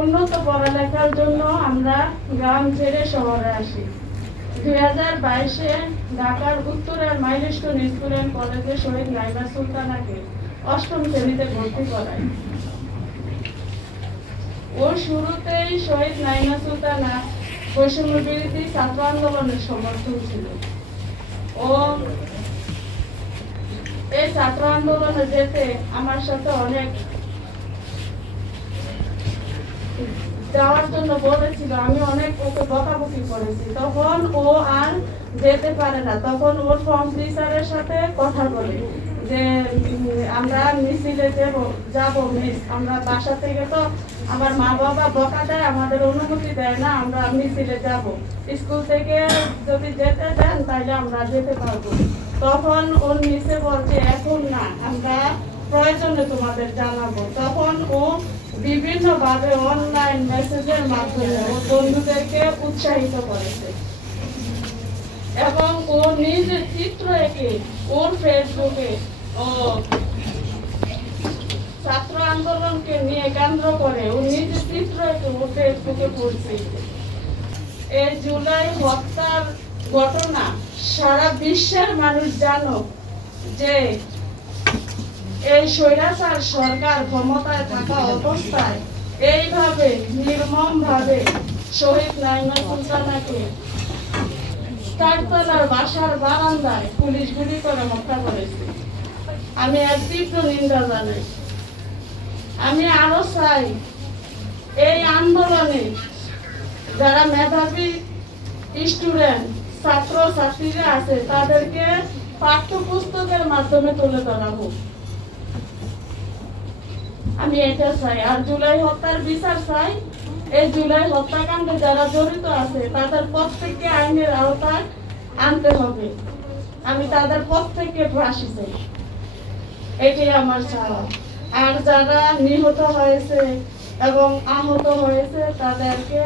উন্নত পড়ালেখার জন্য আমরা গ্রাম ছেড়ে শহরে আসি। 2022-এ ঢাকার উত্তরের মাইলস্টোন স্কুল অ্যান্ড কলেজে শহীদ নাইমা সুলতানাকে 8ম শ্রেণীতে ভর্তি করায়। ও শুরুতেই শহীদ নাইমা সুলতানা বৈষম্য বিরোধী ছাত্র আন্দোলনের সমর্থক ছিল। ও এই ছাত্র আন্দোলনে যেতে আমার সাথে অনেক যাওয়ার জন্য বলেছিল। আমি অনেক ওকে বকাবকি করেছি। তখন ও আর যেতে পারে না। তখন ওর ফর্ম টিচারের সাথে কথা বলে যে আমরা মিছিলে যাব মিস, আমরা বাসা থেকে তো আমার মা বাবা বকা দেয়, আমাদের অনুমতি দেয় না, আমরা মিছিলে যাব, স্কুল থেকে যদি যেতে দেন তাহলে আমরা যেতে পারবো। তখন ওর মিসে বলছে এখন না, আমরা প্রয়োজনে তোমাদের জানাবো। তখন ও বিভিন্নভাবে অনলাইন মেসেজের মাধ্যমে ওর বন্ধুদেরকে উৎসাহিত করেছে এবং ও নিজে চিত্র এঁকে ওর ফেসবুকে ও ছাত্র আন্দোলনকে নিয়ে কেন্দ্র করে ও নিজে চিত্র এঁকে ও ফেসবুকে পড়ছে। এই জুলাই হত্যার ঘটনা সারা বিশ্বের মানুষ জানো যে এই স্বৈরাচার সরকার ক্ষমতায় থাকা অবস্থায় এইভাবে নির্মমভাবে শহীদ নাইমা সুলতানাকে 4 তলার বাসার বারান্দায় পুলিশ গুলি করে হত্যা করেছে। আমি এর তীব্র নিন্দা জানাই। আমি আরো চাই এই আন্দোলনে যারা মেধাবী স্টুডেন্ট ছাত্র ছাত্রীরা আছে তাদেরকে পাঠ্যপুস্তকের মাধ্যমে তুলে ধরা হোক। আমি এটা চাই। আর জুলাই হত্যার বিচার চাই। এই জুলাই হত্যাকাণ্ডে যারা জড়িত আছে তাদের প্রত্যেককে আইনের আওতায় আনতে হবে। আমি তাদের প্রত্যেককে ফাঁসি চাই, এটাই আমার চাওয়া। আর যারা নিহত হয়েছে এবং আহত হয়েছে তাদেরকে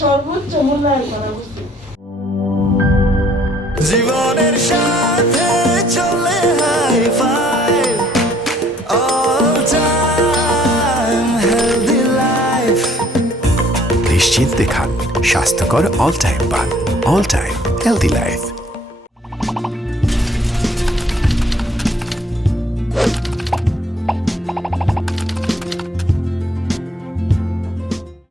সর্বোচ্চ মূল্যায়ন করা উচিত। জীবনের সাথে চলে high five all time healthy life. নিশ্চিন্তে খান, স্বাস্থ্যকর অল টাইম পান। All time healthy life.